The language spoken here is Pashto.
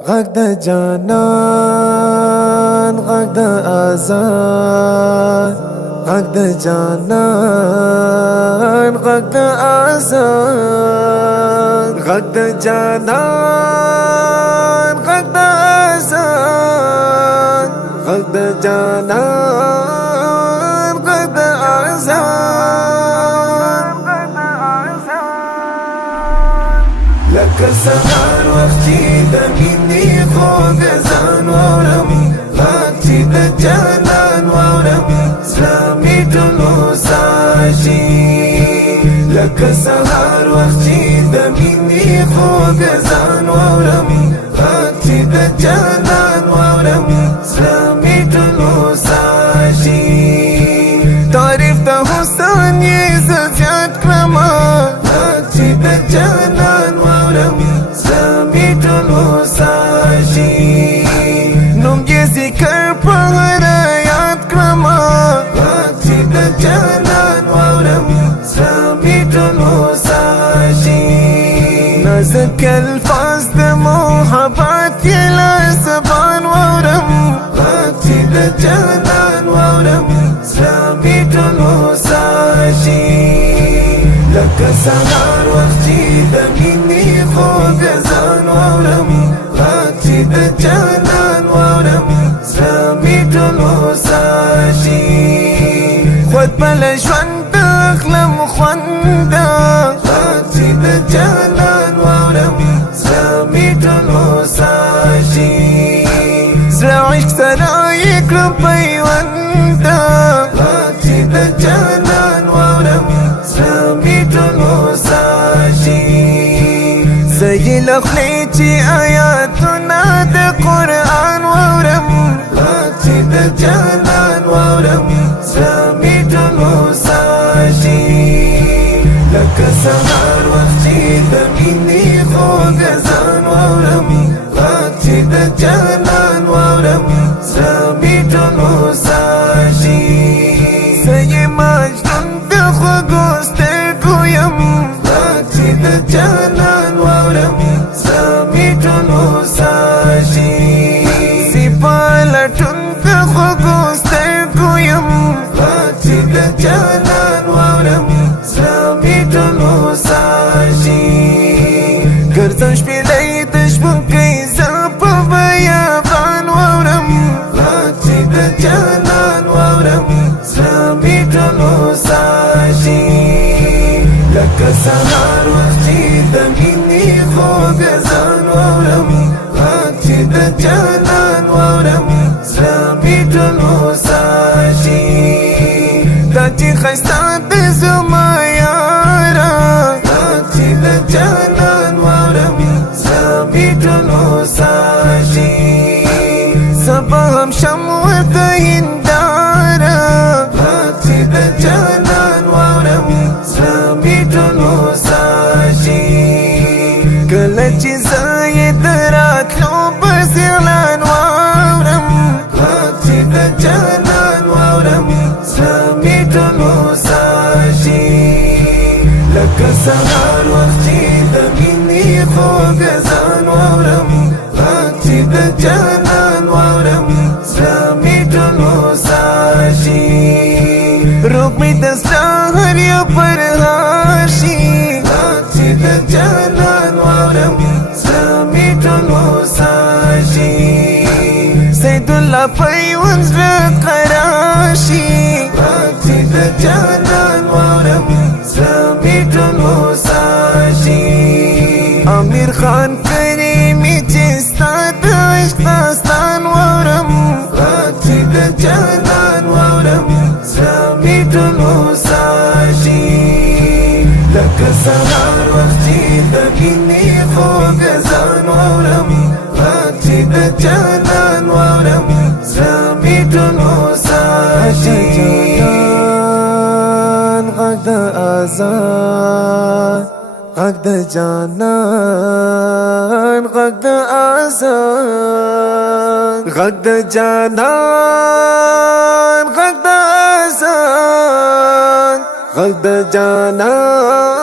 غږ د جانان غږ د آزاد غږ د جانان غږ د آزاد غږ د جانان غږ د آزاد غږ د جانان غږ د آزاد لکه سهار وخت چې د مینې خوږ ځان واورم غږ چې د جانان واورم زړه مې ټول هوسا شي لکه سهار وخت چې د مینې خوږ ځان واورم غږ چې د جانان واورم زړه مې ټول هوسا شي تعریف د حسن یې زه زیات کړم غږ چې د جانان واورم زړه مې ټول هوسا شي نوم یې ذکر په هره یاد کړم غږ چې د جانان واورم زړه مې ټول هوسا شي نازک الفاظ د محبت یې له زبان واورم غږ چې د جانان واورم زړه مې ټول هوسا شي لکه سهار وخت چې د مینې خوږ ځان واورم غږ چې د جانان واورم زړه مې ټول هوسا شي خود بل ژوند اخلم خوند غږ چې د جانان واورم زړه مې ټول هوسا شي زړه عشق سره یې کړم پیوند غږ چې د جانان واورم زړه مې ټول هوسا شي زه یې له خولې چې آیاتونه د قرآن واورم غږ چې د جانان واورم زړه مې ټول هوسا شي لکه سهار وخت چې د مینې خوږ ځان واورم غږ چې د جانان واورم زړه مې ټول هوسا شي زه یې مجنون د خوږو سترګو یم غږ چې د جانان واورم زړه مې ټول هوسا شي سپا لټون د خوږو سترګو یم غږ چې د جانان واورم زړه مې ټول هوسا شي ګرځم شپېلۍ د شپونکۍ زه په بیابان واورم غږ چې د جانان واورم زړه مې ټول هوسا شي لکه سهار وخت چې د مینې خوږ ځان واورم غږ چې د جانان واورم زړه مې ټول هوسا شي دا چې ښایسته د زما یاره غږ چې د جانان واورم زړه مې ټول هوسا شي سبا هم شم ورته هنداره غږ چې د جانان واورم زړه مې ټول هوسا شي کله چې زه یې د راتلو پر زیلان واورم غږ چې د جانان واورم زړه مې ټول هوسا شي لکه سهار وخت چې د مینې خوږ ځان واورم غږ چې د جانان واورم زړه مې ټول هوسا شي روح مې د زړه هر یو پرهار شي غږ چې د جانان واورم زړه مې ټول هوسا شي سید الله پیوند زړه قرار شي غږ چې د جانان واورم زړه مې ټول هوسا شي امیر خان کریمي چې ستا د عشق داستان واورم غږ چې د جانان واورم زړه مې ټول هوسا شي لکه سهار وخت چې د مینې خوږ ځان واورم غږ چې د جانان واورم زړه مې ټول هوسا شي غږ د آزاد غږ د جانان غږ د آزاد غږ د جانان غږ د آزاد غږ د جانان